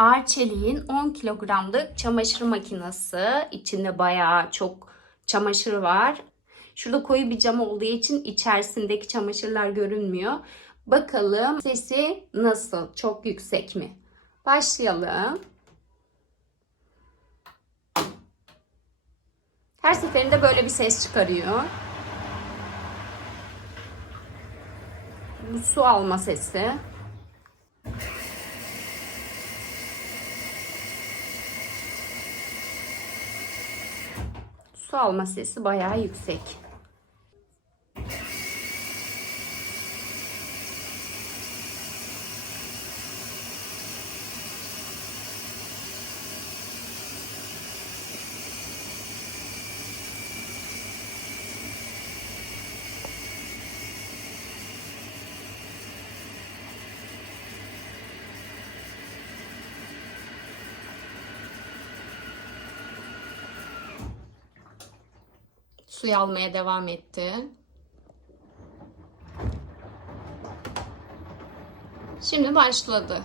Arçelik'in 10 kilogramlık çamaşır makinesi. İçinde bayağı çok çamaşır var. Şurada koyu bir cam olduğu için içerisindeki çamaşırlar görünmüyor. Bakalım sesi nasıl? Çok yüksek mi? Başlayalım. Her seferinde böyle bir ses çıkarıyor. Bu su alma sesi. Su alma sesi bayağı yüksek. Suyu almaya devam etti. Şimdi başladı.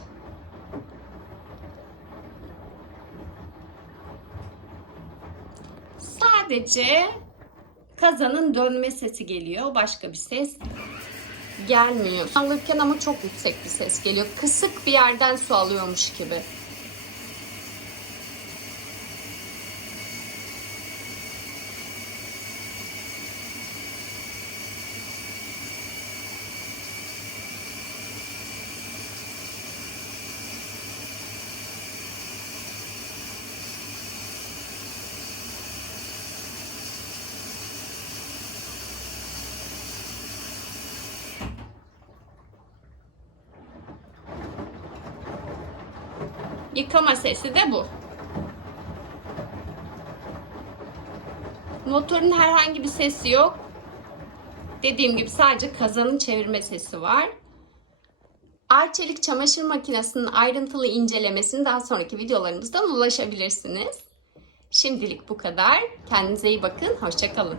Sadece kazanın dönme sesi geliyor. Başka bir ses gelmiyor. Alırken ama çok yüksek bir ses geliyor. Kısık bir yerden su alıyormuş gibi. Yıkama sesi de bu. Motorun herhangi bir sesi yok. Dediğim gibi sadece kazanın çevirme sesi var. Arçelik çamaşır makinesinin ayrıntılı incelemesini daha sonraki videolarımızdan ulaşabilirsiniz. Şimdilik bu kadar. Kendinize iyi bakın. Hoşçakalın.